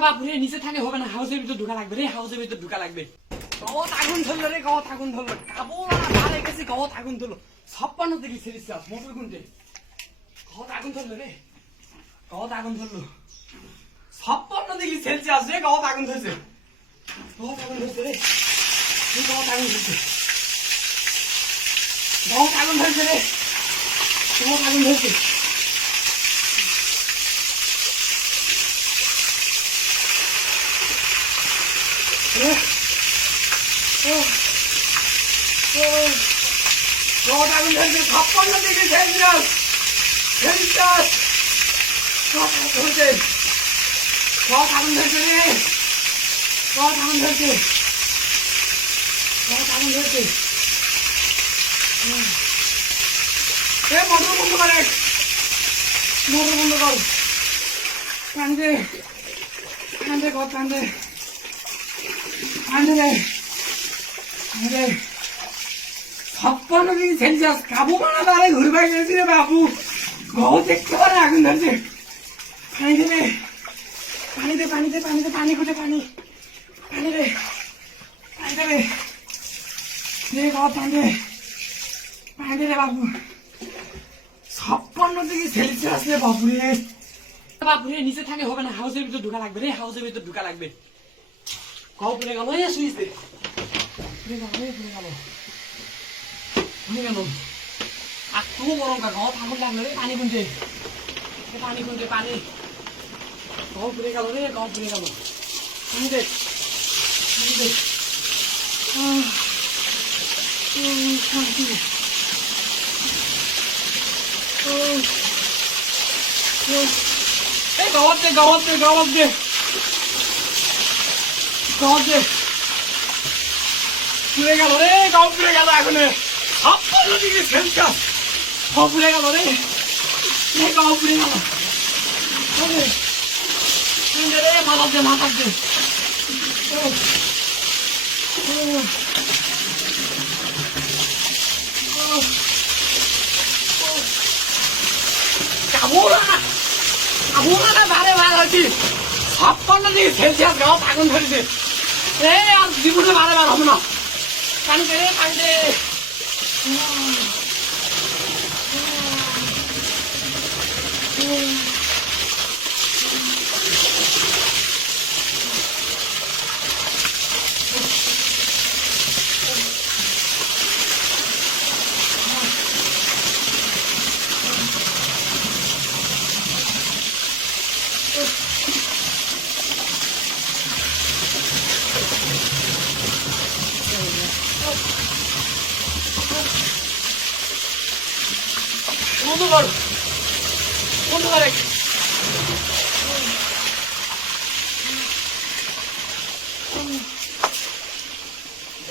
বাপুরে নিচে থাকে হবে না, হাউসের ভিতর ঢুকা লাগবে রে, হাউসের ভিতর ঢুকা লাগবে। গত আগুন ধরলো রে, গত আগুন ধরলো, কাবো ভালো গেছে, গত আগুন ধরলো 56 ডিগ্রি সেলসিয়াস মোটর গুনতে। গত আগুন ধরলো রে, গত আগুন ধরলো 56 ডিগ্রি সেলসিয়াস রে, গত আগুন ধরছে, গত আগুন ধরছে রে, গত আগুন ধরছে, গত আগুন ধরছে রে, গত আগুন ধরছে। গত আগুন ধরছে 56 ডিগ্রি সেলসিয়াস, সেলসিয়াস গত আগুন ধরছে, গত আগুন ধরছে রে, গত আগুন ধরছে, গত আগুন ধরছে। মোটর বন্ধ করে, মোটর বন্ধ কর, কান্দে কান্দে কর, কান্দে কান্দে রে, কান্দে 56 ডিগ্রি সেলসিয়াস কাবু মানা তারে ঘুরবাই গেছি রে বাবু। গো দেখতে পারে আগুন ধরছে, পানি দেবে, পানি দে, পানি দে, পানি দে, পানি খুঁজে, পানি পানি দে, পানি দেবে রে, গো পানি দে, পানি দে রে বাবু। 56 ডিগ্রি সেলসিয়াস রে বাপুরে, বাপুরে নিচে থাকে হবে না, হাউসের ভিতর ঢুকা লাগবে রে, হাউসের ভিতর ঢুকা লাগবে। গাও পুড়ে গেল, এই সুইচ দে, পুড়ে গেল, পুড়ে গেল, পুড়ে গেল। আর তো গরম কা, গাও ঠাকুর লাগলো রে, পানি খুঁজে, পানি খুঁজে, পানি, গাও পুড়ে গেল রে, গাও পুড়ে গেল, পানি দে, পানি দে। শান্তি, এই গাওয়াত দে, গাওয়াত দে, গাওয়াত দে, গাওয়াত দে, পুড়ে গেল রে, গাও পুড়ে গেল আগুনে 56 ডিগ্রি সেলসিয়াস, গাও পুড়ে গেল রে, গাও পুড়ে গেল রে, মাথা দে, মাথা দে, বারে বার হয়েছি 56 ডিগ্রি সেলসিয়াস গাও আগুন ধরেছে রে, আর জীবনে বারে বার হবে না। পানি দে, পানি দে, বন্ধ কর, বন্ধ করে।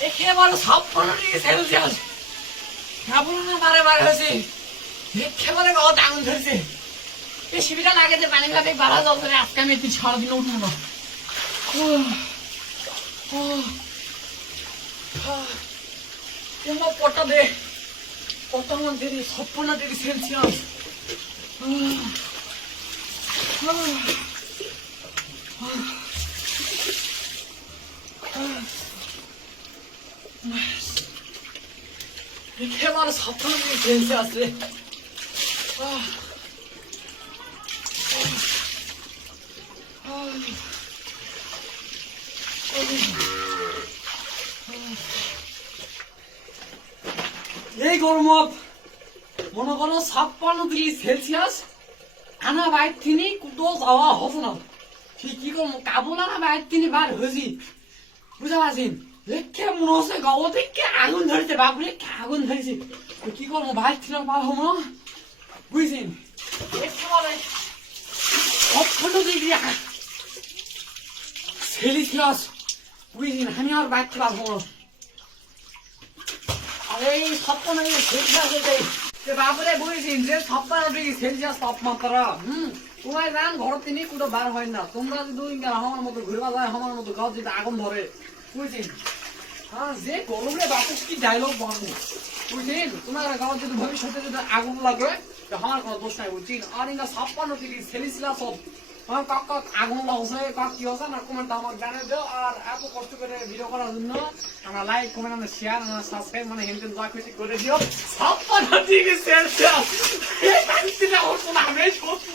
একেবারে 56 ডিগ্রি সেলসিয়াস খাবো না, বারে বার হয়েছে, একেবারে গাওয়াত আগুন ধরেছে। এই শিবিটা লাগে যে পানি খাতে বাড়া জল ধরে, আজকে আমি একটু সারাদিন উঠবো না। পটটা দে, পটটা আমার দেরি 56 ডিগ্রি সেলসিয়াস। একেবারে 56 ডিগ্রি সেলসিয়াস রে। এই গরম মনে করো 56 ডিগ্রি সেলসিয়াস, আনা বাইর তিনি কোথাও যাওয়া হতো না, ঠিক কি করবো, কাবুল আনা বাইর তিনি বার হয়েছি, বুঝতে পারছেন? দেখে মনে হচ্ছে গাও থেকে আগুন ধরেছে বাবুরে, আগুন ধরেছে, কি করবো, বাইর ছিল পার হবো না, বুঝছেন? একেবারে 56 ডিগ্রি সেলসিয়াস, বুঝছেন? আমি আর বাইর ছিল হবো না। এই 56 ডিগ্রি সেলসিয়াস বাবুরে, বুঝেছেন যে 56 ডিগ্রি সেলসিয়াস তাপমাত্রা। তোমার রান ঘর তিনি কোথাও বার হয় না, তোমরা যদি আমার মতো ঘুরবা যায়, আমার মতো গাছ যদি আগুন ধরে, বুঝছেন? হ্যাঁ, যে গরমে বাপু কি ডায়লগ বানবো, বুঝছেন? তোমার গাঁও যদি ভবিষ্যতে যদি আগুন লাগে, আমার কোনো দোষ নাই, বুঝছেন? আর ইনা 56 ডিগ্রি সেলসিয়াস কাক কাক আগুন লাগছে কাক কি হচ্ছে না কমেন্ট আমাকে জানিয়ে দিও আর এত কষ্ট করে ভিডিও করার জন্য আমরা লাইক কমেন্ট আমরা শেয়ার আমরা সাবস্ক্রাইব মানে হেনটেন যা খুশি করে দিও 56 ডিগ্রি সেলসিয়াস এই টাইমটা হতো না বেশ কষ্ট